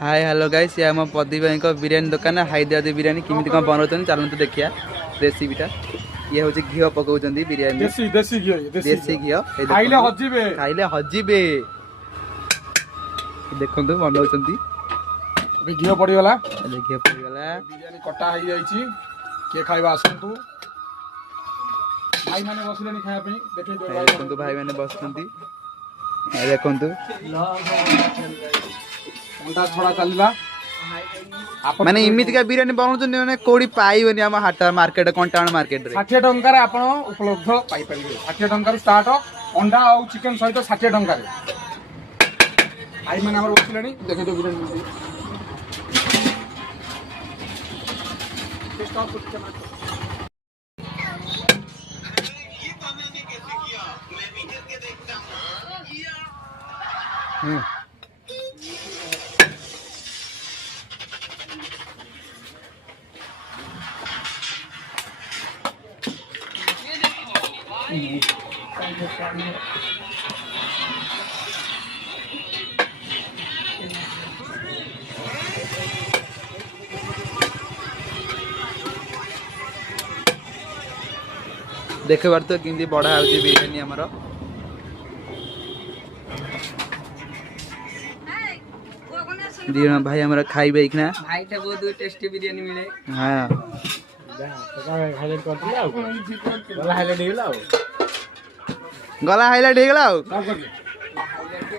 hi hello guys ये आम प्रदीप भाई बिरियानी दुकान हैदराबादी बिरियानी किमिति कौन बनाऊँ चलते देखिए रेसिपीटा ये हूँ घी पकाउं बिरियानी देसी घी देसी घी खाइले हजिबे हजिबे देखो बनाऊँ घी पड़गला घी पड़गला बिरियानी कटा हो जाइए किए खाइबा आसतु भाई मैंने बसले खाया देखो भाई मैंने बस देखो अंडा छड़ा चलला माने इमित का बिरियानी बनाउछन माने कोडी पाइबनी हम हाट मार्केट कंटाउन मार्केट रे 60 टंका रे आपण उपलब्ध पाई परिबे 60 टंका रे स्टार्ट अंडा और चिकन सहित 60 टंका रे भाई मैंने हमर बसलेनी देखे तो बिरियानी स्टॉप करके देखे बार तो किंदी बड़ा होची बिरियानी हमर दियो भाई हमरा खाइबे इखना भाई तो बहुत टेस्टी बिरयानी मिले हां हाईलाइट कर दिया गला हाईलाइट हो गला गला हाईलाइट हो गला सब कर